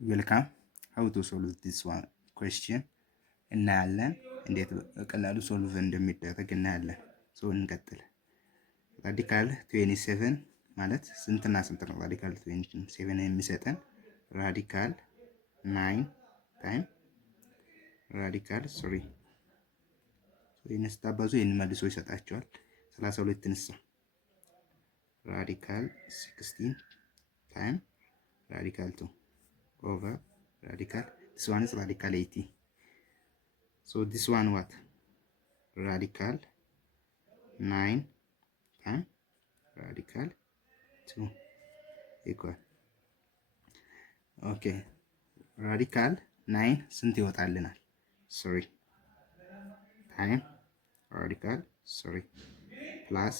ዌልካም how to solve this one question እናያለን። እንዴት በቀላሉ ሶልቭ እንደሚደረግ እናያለን። ሶ እንቀጥል። ራዲካል 27 ማለት ስንትና ስንት ነው? ራዲካል 27 የሚሰጠን ራዲካል 9 ታይም ራዲካል 3 ይህን ስታባዙ ይህን መልሶ ይሰጣቸዋል። 32 ንሳ ራዲካል 16 ታይም ራዲካል 2 over radical. This one is radical 80. So this one what? Radical 9 and radical 2 equal. Okay. Radical 9 ስንት ይወጣልናል? 3 time radical 3 plus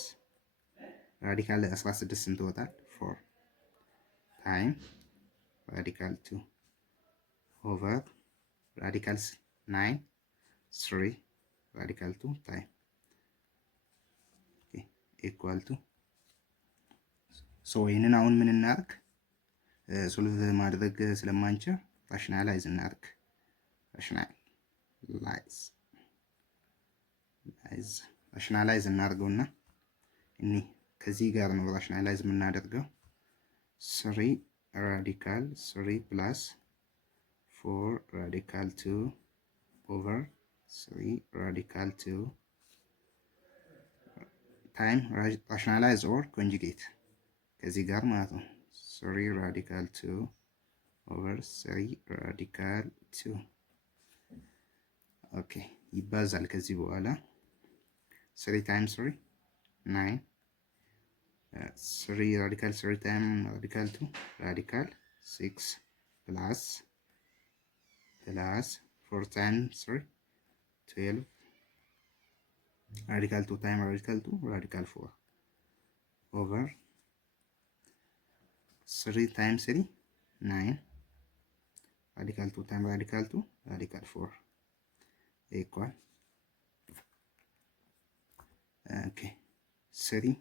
radical 16 ስንት ይወጣል? 4 time radical 2 over radical 9 3 radical 2 time okay equal to so ይሄንን አሁን ምን እናርግ? ሶልቭ ማድረግ ስለማንችል ራሽናላይዝ እናርግ። ራሽናላይዝ እናርገውና እኔ ከዚህ ጋር ነው ራሽናላይዝ የምናደርገው 3 radical 3 plus 4 radical 2 over 3 radical 2 time rationalize or conjugate ከዚህ ጋር ማለት ነው 3 radical 2 over 3 radical 2 ኦኬ ይባዛል። ከዚህ በኋላ 3 times 3 9 3 radical 3 times radical 2 radical 6 plus 4 times 3 12 radical 2 times radical 2 radical 4 over 3 times 3 9 radical 2 times radical 2 radical 4 equal okay 3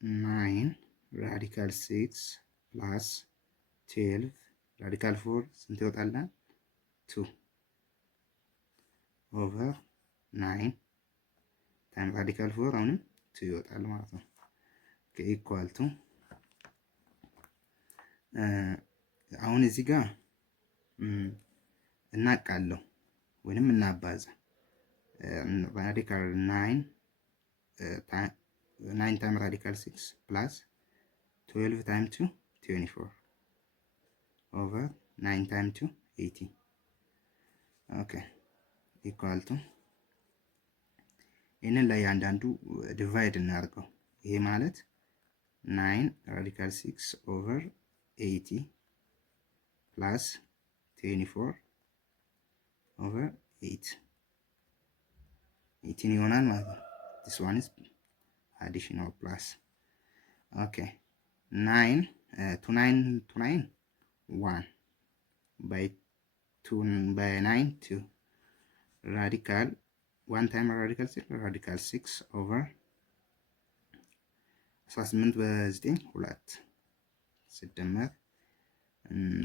9 radical 6 plus 12 radical 4 ስንት ይወጣልናል? 2 over 9 times radical 4 አሁንም 2 ይወጣል ማለት ነው። equal to አሁን እዚህ ጋር እናቃለው ወይንም እናባዛ radical 9 times radical 6 plus 12 times 2 24 over 9 times 2 80 okay equal to ይሄንን ላይ አንዳንዱ ዲቫይድ እናርገው። ይሄ ማለት 9 radical 6 over 80 plus 24 over 8 18 ይሆናል ማለት ነው። this one is additional plus okay 9 to 9 1 by 2 by 9 2 radical 1 time radical 6 radical 6 over 18 በ9 2 ሲደመር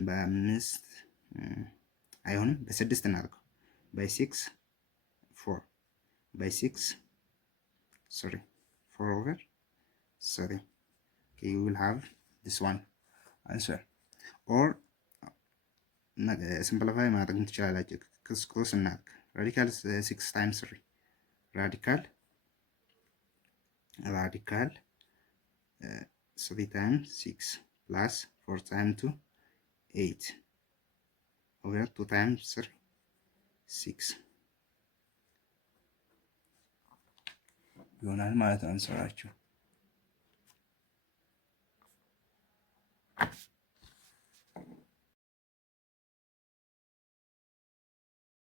በ5 አይሆንም በ6 እናድርገው by 6 4 by 6 3 4 over 3 okay you will have this one answer or simplify ማድረግ ትችላላችሁ። ክሮስ እናድርግ radical 6 times 3 radical 3 times 6 plus 4 times 2 8 over 2 times 3 6 ይሆናል ማለት ነው አንሰራችሁ።